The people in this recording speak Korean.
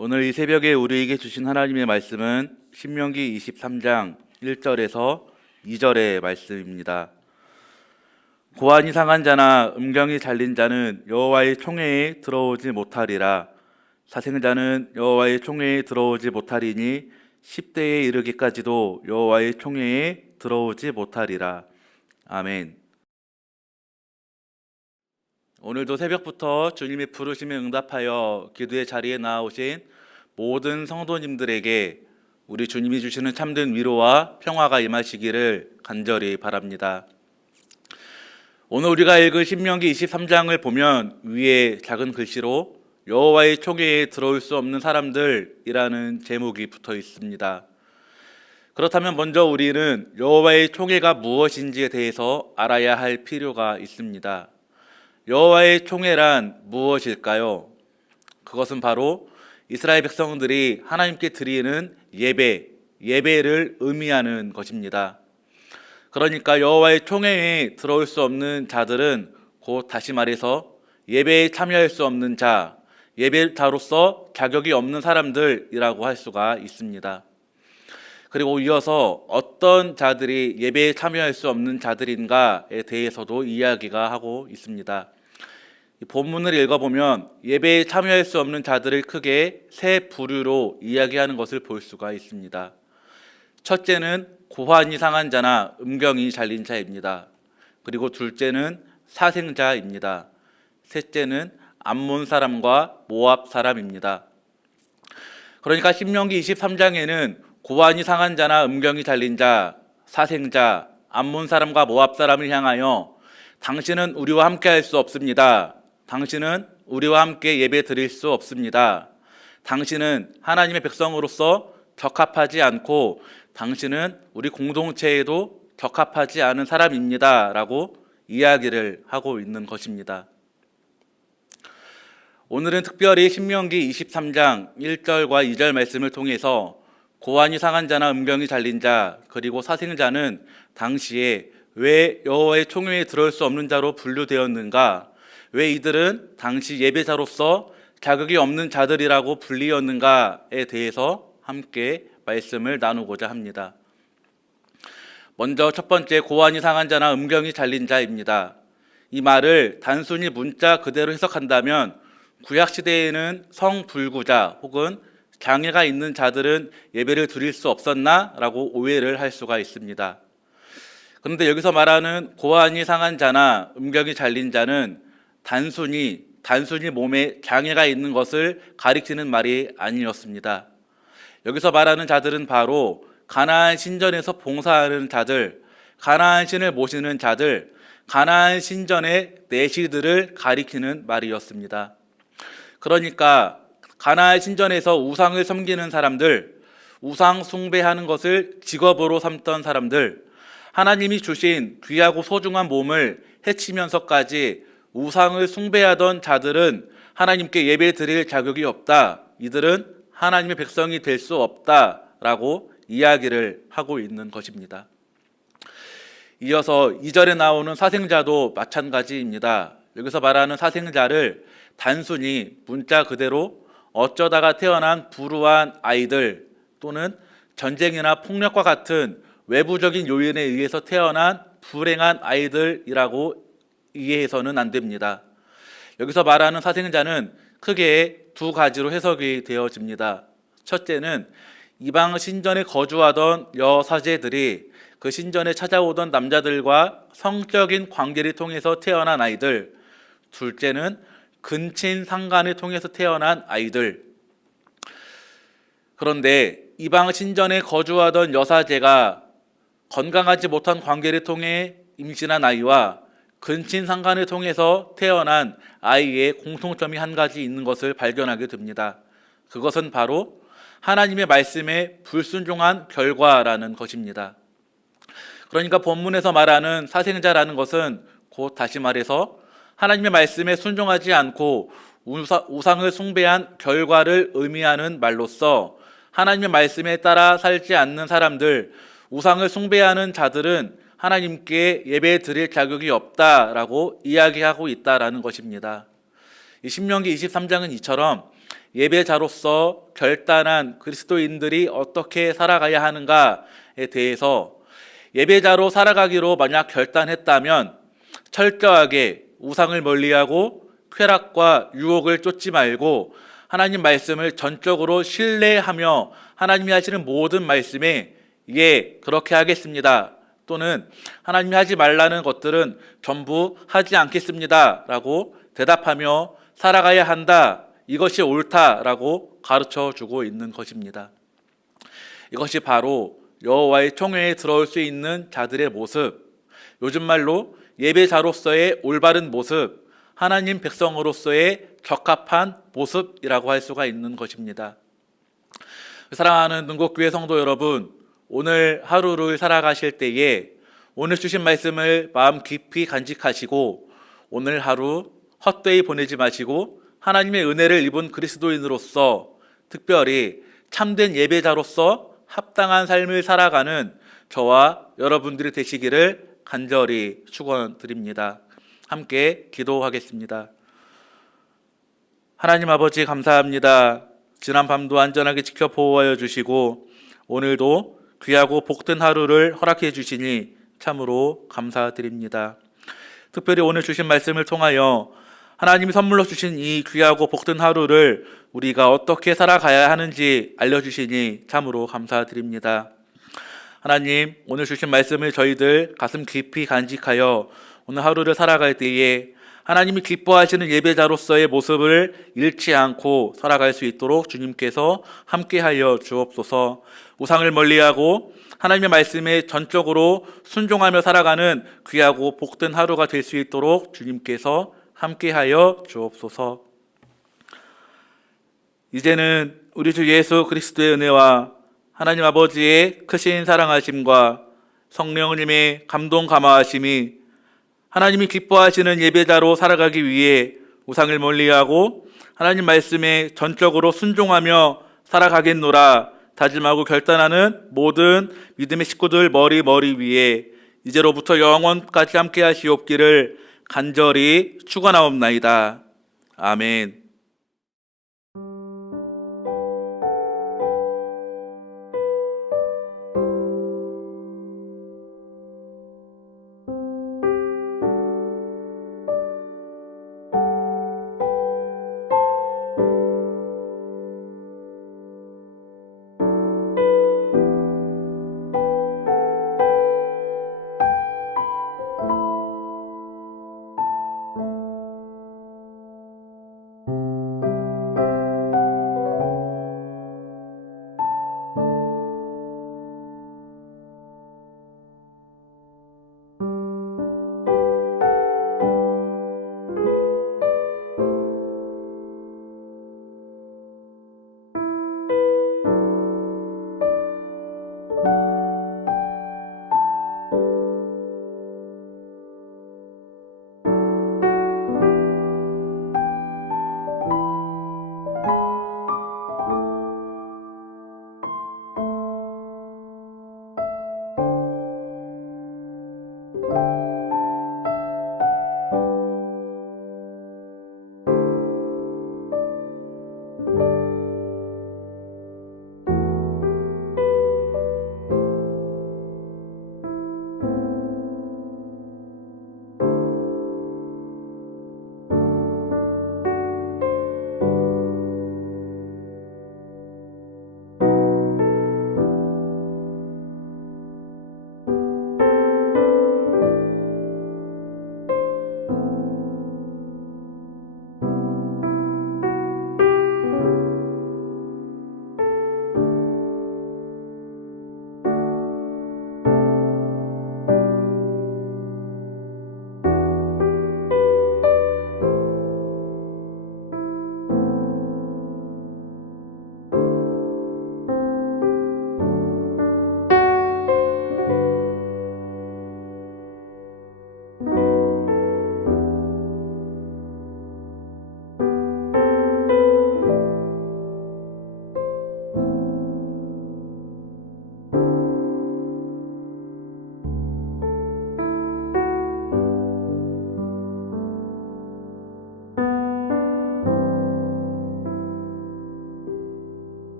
오늘 이 새벽에 우리에게 주신 하나님의 말씀은 신명기 23장 1절에서 2절의 말씀입니다. 고안이 상한 자나 음경이 잘린 자는 여호와의 총회에 들어오지 못하리라. 사생자는 여호와의 총회에 들어오지 못하리니 10대에 이르기까지도 여호와의 총회에 들어오지 못하리라. 아멘. 오늘도 새벽부터 주님의 부르심에 응답하여 기도의 자리에 나아오신 모든 성도님들에게 우리 주님이 주시는 참된 위로와 평화가 임하시기를 간절히 바랍니다. 오늘 우리가 읽은 신명기 23장을 보면 위에 작은 글씨로 여호와의 총회에 들어올 수 없는 사람들이라는 제목이 붙어 있습니다. 그렇다면 먼저 우리는 여호와의 총회가 무엇인지에 대해서 알아야 할 필요가 있습니다. 여호와의 총회란 무엇일까요? 그것은 바로 이스라엘 백성들이 하나님께 드리는 예배를 의미하는 것입니다. 그러니까 여호와의 총회에 들어올 수 없는 자들은 곧 다시 말해서 예배에 참여할 수 없는 자, 예배자로서 자격이 없는 사람들이라고 할 수가 있습니다. 그리고 이어서 어떤 자들이 예배에 참여할 수 없는 자들인가에 대해서도 이야기가 하고 있습니다. 본문을 읽어보면 예배에 참여할 수 없는 자들을 크게 세 부류로 이야기하는 것을 볼 수가 있습니다. 첫째는 고환이 상한 자나 음경이 잘린 자입니다. 그리고 둘째는 사생자입니다. 셋째는 암몬 사람과 모압 사람입니다. 그러니까 신명기 23장에는 고환이 상한 자나 음경이 잘린 자, 사생자, 암몬 사람과 모압 사람을 향하여 당신은 우리와 함께 할 수 없습니다. 당신은 우리와 함께 예배 드릴 수 없습니다. 당신은 하나님의 백성으로서 적합하지 않고 당신은 우리 공동체에도 적합하지 않은 사람입니다. 라고 이야기를 하고 있는 것입니다. 오늘은 특별히 신명기 23장 1절과 2절 말씀을 통해서 고환이 상한 자나 음경이 잘린 자 그리고 사생자는 당시에 왜 여호와의 총회에 들어올 수 없는 자로 분류되었는가, 왜 이들은 당시 예배자로서 자격이 없는 자들이라고 불리었는가에 대해서 함께 말씀을 나누고자 합니다. 먼저 첫 번째, 고환이 상한 자나 음경이 잘린 자입니다. 이 말을 단순히 문자 그대로 해석한다면 구약시대에는 성불구자 혹은 장애가 있는 자들은 예배를 드릴 수 없었나? 라고 오해를 할 수가 있습니다. 그런데 여기서 말하는 고환이 상한 자나 음경이 잘린 자는 단순히 몸에 장애가 있는 것을 가리키는 말이 아니었습니다. 여기서 말하는 자들은 바로 가나안 신전에서 봉사하는 자들, 가나안 신을 모시는 자들, 가나안 신전의 내시들을 가리키는 말이었습니다. 그러니까 가나안 신전에서 우상을 섬기는 사람들, 우상 숭배하는 것을 직업으로 삼던 사람들, 하나님이 주신 귀하고 소중한 몸을 해치면서까지 우상을 숭배하던 자들은 하나님께 예배 드릴 자격이 없다. 이들은 하나님의 백성이 될 수 없다라고 이야기를 하고 있는 것입니다. 이어서 2절에 나오는 사생자도 마찬가지입니다. 여기서 말하는 사생자를 단순히 문자 그대로 어쩌다가 태어난 불우한 아이들 또는 전쟁이나 폭력과 같은 외부적인 요인에 의해서 태어난 불행한 아이들이라고 이해해서는 안 됩니다. 여기서 말하는 사생자는 크게 두 가지로 해석이 되어집니다. 첫째는 이방 신전에 거주하던 여사제들이 그 신전에 찾아오던 남자들과 성적인 관계를 통해서 태어난 아이들, 둘째는 근친 상간을 통해서 태어난 아이들. 그런데 이방 신전에 거주하던 여사제가 건강하지 못한 관계를 통해 임신한 아이와 근친 상간을 통해서 태어난 아이의 공통점이 한 가지 있는 것을 발견하게 됩니다. 그것은 바로 하나님의 말씀에 불순종한 결과라는 것입니다. 그러니까 본문에서 말하는 사생자라는 것은 곧 다시 말해서 하나님의 말씀에 순종하지 않고 우상을 숭배한 결과를 의미하는 말로써 하나님의 말씀에 따라 살지 않는 사람들, 우상을 숭배하는 자들은 하나님께 예배 드릴 자격이 없다라고 이야기하고 있다라는 것입니다. 이 신명기 23장은 이처럼 예배자로서 결단한 그리스도인들이 어떻게 살아가야 하는가에 대해서 예배자로 살아가기로 만약 결단했다면 철저하게 우상을 멀리하고 쾌락과 유혹을 쫓지 말고 하나님 말씀을 전적으로 신뢰하며 하나님이 하시는 모든 말씀에 예, 그렇게 하겠습니다. 또는 하나님이 하지 말라는 것들은 전부 하지 않겠습니다. 라고 대답하며 살아가야 한다. 이것이 옳다라고 가르쳐 주고 있는 것입니다. 이것이 바로 여호와의 총회에 들어올 수 있는 자들의 모습, 요즘 말로 예배자로서의 올바른 모습, 하나님 백성으로서의 적합한 모습이라고 할 수가 있는 것입니다. 사랑하는 능곡교회 성도 여러분, 오늘 하루를 살아가실 때에 오늘 주신 말씀을 마음 깊이 간직하시고 오늘 하루 헛되이 보내지 마시고 하나님의 은혜를 입은 그리스도인으로서 특별히 참된 예배자로서 합당한 삶을 살아가는 저와 여러분들이 되시기를 간절히 축원드립니다. 함께 기도하겠습니다. 하나님 아버지 감사합니다. 지난 밤도 안전하게 지켜 보호하여 주시고 오늘도 귀하고 복된 하루를 허락해 주시니 참으로 감사드립니다. 특별히 오늘 주신 말씀을 통하여 하나님이 선물로 주신 이 귀하고 복된 하루를 우리가 어떻게 살아가야 하는지 알려주시니 참으로 감사드립니다. 하나님, 오늘 주신 말씀을 저희들 가슴 깊이 간직하여 오늘 하루를 살아갈 때에 하나님이 기뻐하시는 예배자로서의 모습을 잃지 않고 살아갈 수 있도록 주님께서 함께하여 주옵소서. 우상을 멀리하고 하나님의 말씀에 전적으로 순종하며 살아가는 귀하고 복된 하루가 될 수 있도록 주님께서 함께하여 주옵소서. 이제는 우리 주 예수 그리스도의 은혜와 하나님 아버지의 크신 사랑하심과 성령님의 감동 감화하심이 하나님이 기뻐하시는 예배자로 살아가기 위해 우상을 멀리하고 하나님 말씀에 전적으로 순종하며 살아가겠노라 다짐하고 결단하는 모든 믿음의 식구들 머리 위에 이제로부터 영원까지 함께 하시옵기를 간절히 축원하옵나이다. 아멘.